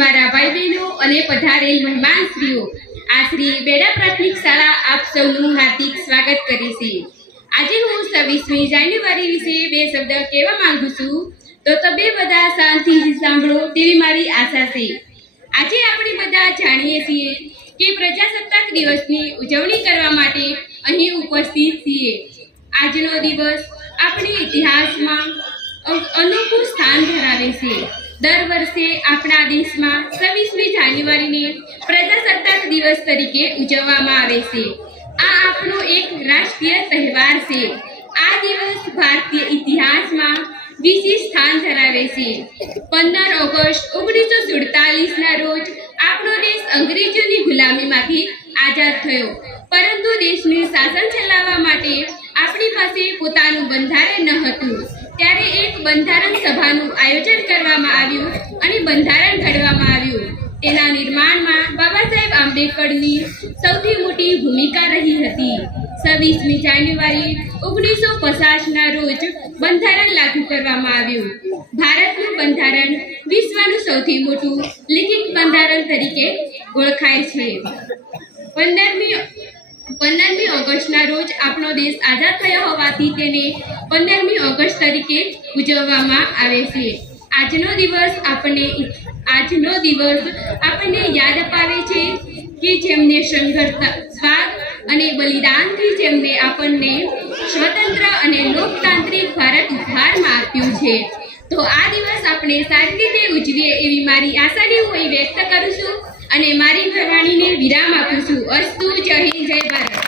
મારા ભાઈ બહેનો અને પધારેલ મહેમાન શ્રીઓ, આ શ્રી બેડા પ્રાથમિક શાળા આપ સૌનું હાર્દિક સ્વાગત કરે છે। આજે હું 26મી જાન્યુઆરી વિશે બે શબ્દ કહેવા માંગુ છું, તો તમે બધા શાંતિથી સાંભળો તેવી મારી આશા છે। આજે આપણે બધા જાણીએ છીએ કે પ્રજાસત્તાક દિવસની ઉજવણી કરવા માટે અહીં ઉપસ્થિત છીએ। આજનો દિવસ આપણી ઇતિહાસમાં અનોખું સ્થાન ધરાવે છે। દર વર્ષે આપણા દેશમાં 26મી જાન્યુઆરીને પ્રજાસત્તાક દિવસ તરીકે ઉજવવામાં આવે છે। આ આપણો એક રાષ્ટ્રીય તહેવાર છે। આ દિવસ ભારતીય ઇતિહાસમાં વિશેષ સ્થાન ધરાવે છે। 15 ઓગસ્ટ 1947ના રોજ આપણો દેશ અંગ્રેજોની ગુલામીમાંથી આઝાદ થયો, પરંતુ દેશનું શાસન ચલાવવા માટે આપણી પાસે પોતાનું બંધારણ ન હતું। ત્યારે એક બંધારણ સભાનું આયોજન કરવામાં આવ્યું અને બંધારણ ઘડવામાં આવ્યું। તેના નિર્માણમાં બાબા સાહેબ આંબેડકરની સૌથી મોટી ભૂમિકા રહી હતી। 26મી જાન્યુઆરી 1950ના રોજ બંધારણ લાગુ કરવામાં આવ્યું। ભારતનું બંધારણ વિશ્વનું સૌથી મોટું લિખિત બંધારણ તરીકે ઓળખાય છે। 15મી ઓગસ્ટના રોજ આપણો દેશ આઝાદ થયો હોવાથી તેને 15મી ઓગસ્ટ તરીકે ઉજવવામાં આવે છે। આજનો દિવસ આપણને યાદ અપાવે છે કે જેમને સંઘર્ષ, સ્વાદ અને બલિદાનથી જેમને આપણને સ્વતંત્ર અને લોકતાંત્રિક ભારત ઉપહારમાં આપ્યું છે। તો આ દિવસ આપણે સારી રીતે ઉજવીએ એવી મારી આશાને હું વ્યક્ત કરું છું અને મારી વાણીને વિરામ આપું છું। અસ્તુ, જય હિન્દ, જય ભારત।